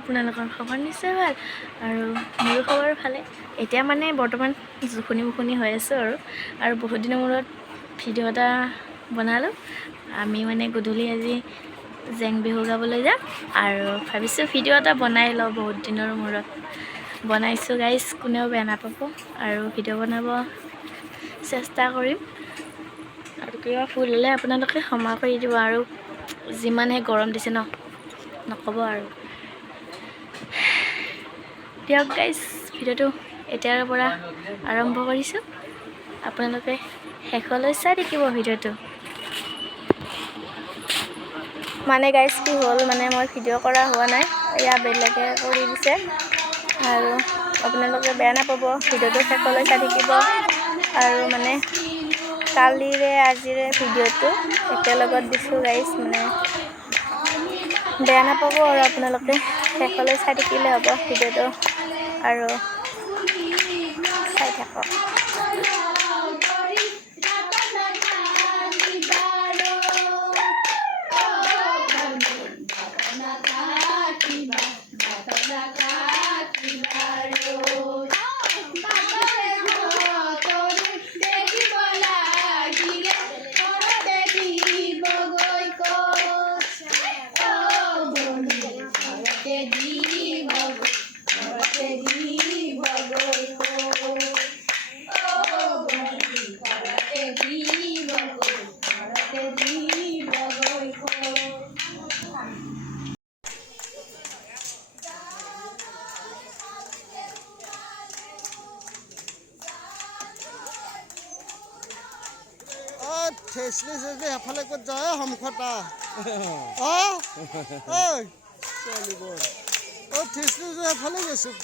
আপোনালোকৰ খবৰ নিশ্চয় ভাল আৰু মোৰো খবৰ ভালে। এতিয়া মানে বৰ্তমান জুখনি হৈ আছোঁ আৰু বহুত দিনৰ মূৰত ভিডিঅ' এটা বনালোঁ। আমি মানে গধূলি আজি জেং বিহু গাবলৈ যাম আৰু ভাবিছোঁ ভিডিঅ' এটা বনাই লওঁ। বহুত দিনৰ মূৰত বনাইছোঁ গাইজ, কোনেও বেয়া নাপাব আৰু ভিডিঅ' বনাব চেষ্টা কৰিম। আৰু কিবা ভুল হ'লে আপোনালোকে ক্ষমা কৰি দিব। আৰু যিমানহে গৰম দিছে নক'ব আৰু। দিয়ক গাইজ, ভিডিঅ'টো এতিয়াৰ পৰা আৰম্ভ কৰিছোঁ। আপোনালোকে শেষলৈ চাই থাকিব ভিডিঅ'টো। মানে গাইজ কি হ'ল, মানে মই ভিডিঅ' কৰা হোৱা নাই, এয়া বেলেগে কৰি দিছে আৰু আপোনালোকে বেয়া নাপাব, ভিডিঅ'টো শেষলৈ চাই থাকিব। আৰু মানে কালিৰে আজিৰে ভিডিঅ'টো একেলগত দিছোঁ গাইজ, মানে বেয়া নাপাব আৰু আপোনালোকে শেষলৈ চাই থাকিলে হ'ব ভিডিঅ'টো আৰু চাই থাকক। ঠেচলি এফালে ক'ত যায় সমখতা ছোৱালীবোৰ ঠেচলি এফালে গৈছোঁ।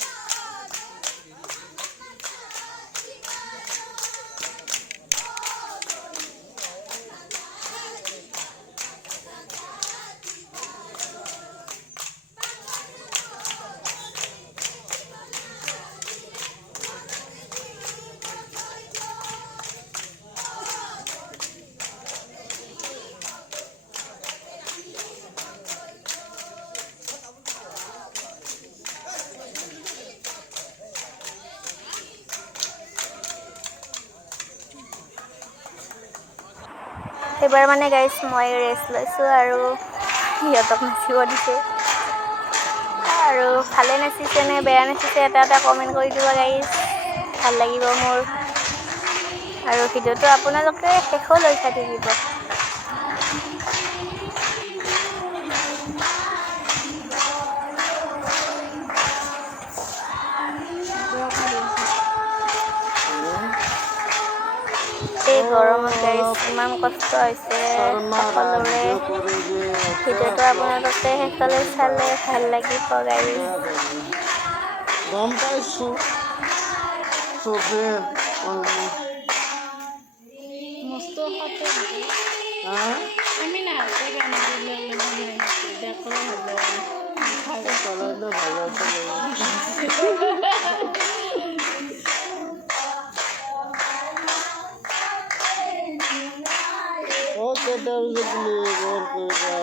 এইবাৰ মানে গাইজ মই ৰেষ্ট লৈছোঁ আৰু সিহঁতক নাচিব দিছোঁ। আৰু ভালে নাচিছে নে বেয়া নাচিছে এটা কমেণ্ট কৰি দিব গাইজ, ভাল লাগিব মোৰ। আৰু ভিডিঅ'টো আপোনালোকে শেষলৈ চাই থাকিব। এই গৰমত গাইজ ইমান কষ্ট হৈছে সকলোৰে। ভিডিঅ'টো আপোনালোকে শেষলৈ চালে ভাল লাগিব গাইজ। গম পাইছোঁ চবে আমি না কেইটা বজাত তুমি গৰ কৰিবা?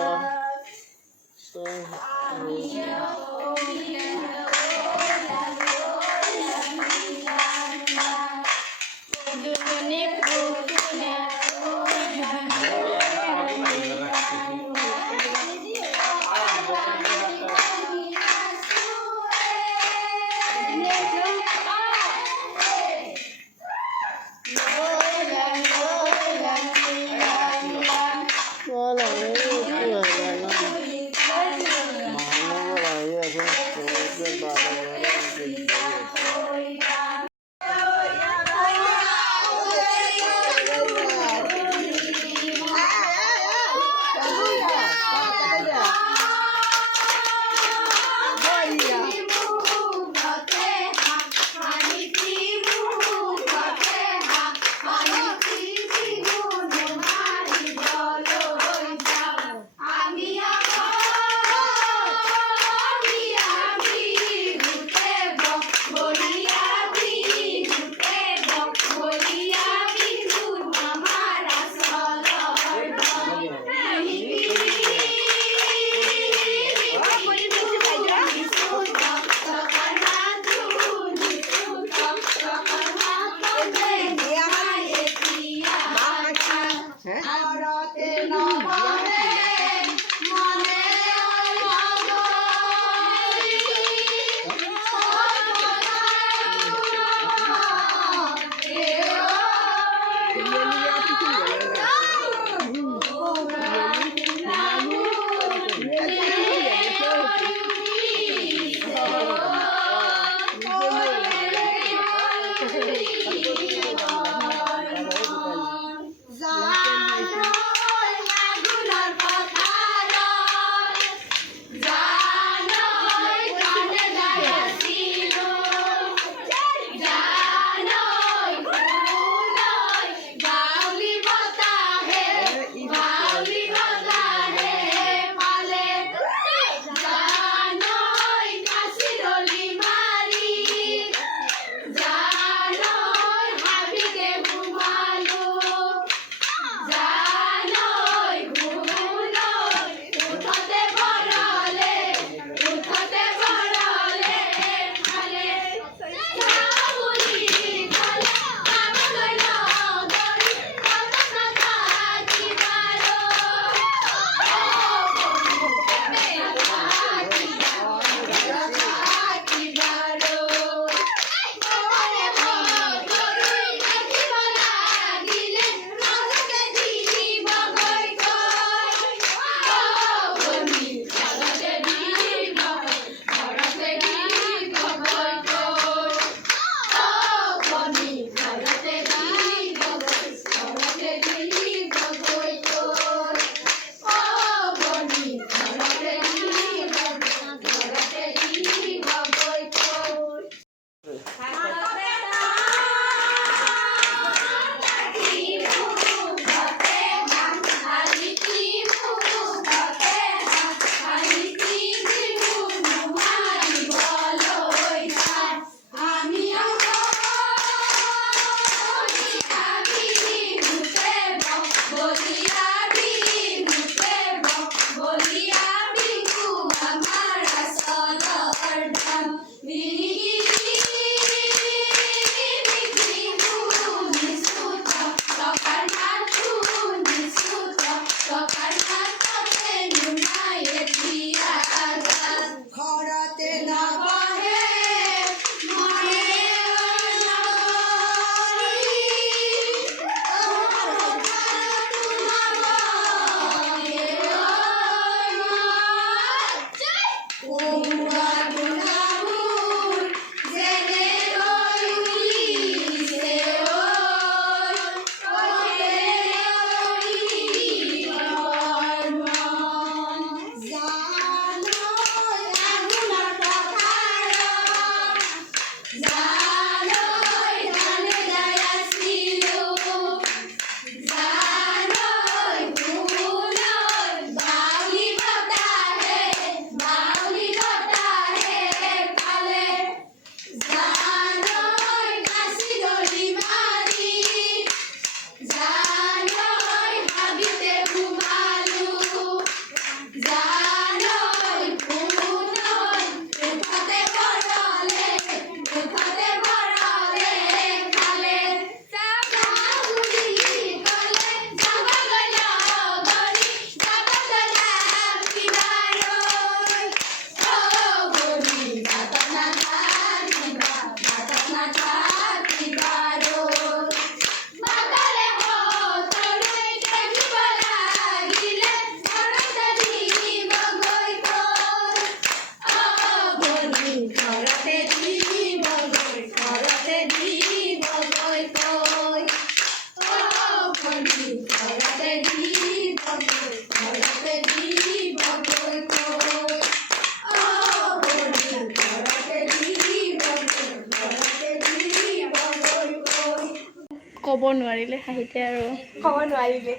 ক'ব নোৱাৰিলে হাঁহিতে আৰু ক'ব নোৱাৰিলে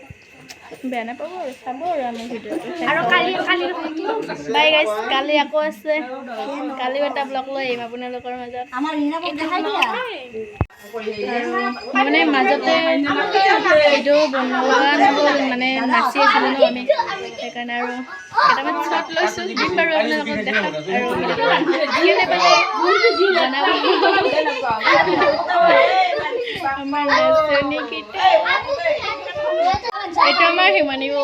বেয়া নাপাব আৰু চাব আৰু আমাৰ ভিডিঅ'টো আৰু কালি বাই গাইজ কালি আকৌ আছে কালিও এটা ব্লগ লৈ আহিম আপোনালোকৰ মাজত আমাৰ ৰিনাকক দেখাই দিয়া আৰু মানে মাজতে ভিডিঅ' বনাব নহ'ল মানে নাচি আছিলোঁ ন আমি সেইকাৰণে আৰু কেইটামান শ্বট লৈছোঁ দিম বাৰু আপোনালোকক দেখাম আৰু ভিডিঅ'টো জনাব আমাৰ নাচনীকেইটা এইটো আমাৰ হিমানিও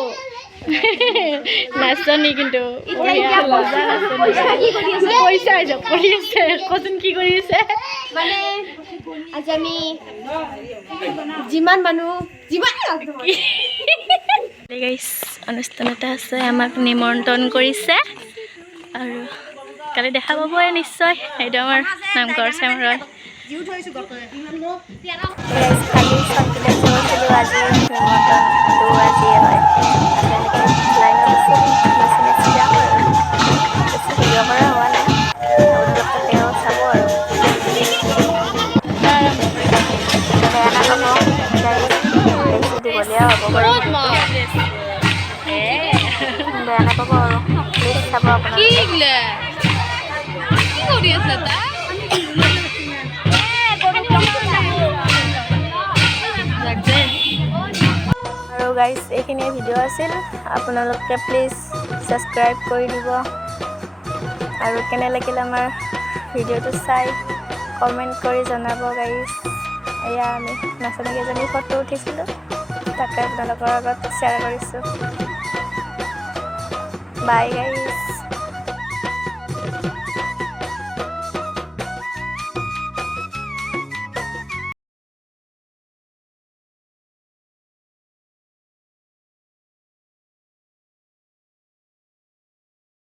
নাচনী কিন্তু পইচা জব কৰি আছে কচোন কি কৰি আছে মানে আজি আমি যিমান মানুহ যিমান অনুষ্ঠান এটা আছে আমাক নিমন্ত্ৰণ কৰিছে আৰু কালি দেখা পাবই নিশ্চয় এইটো আমাৰ নামঘৰ চেমৰত বেয়া নাপাব আৰু প্লিজ চাব আৰু গাইজ এইখিনিয়ে ভিডিঅ' আছিল আপোনালোকে প্লিজ ছাবস্ক্ৰাইব কৰি দিব আৰু কেনে লাগিল আমাৰ ভিডিঅ'টো চাই কমেণ্ট কৰি জনাব গাইজ এয়া আমি নাচনীকেইজনী ফটো উঠিছিলোঁ তাকে আপোনালোকৰ আগত শ্বেয়াৰ কৰিছোঁ বাই গাইজ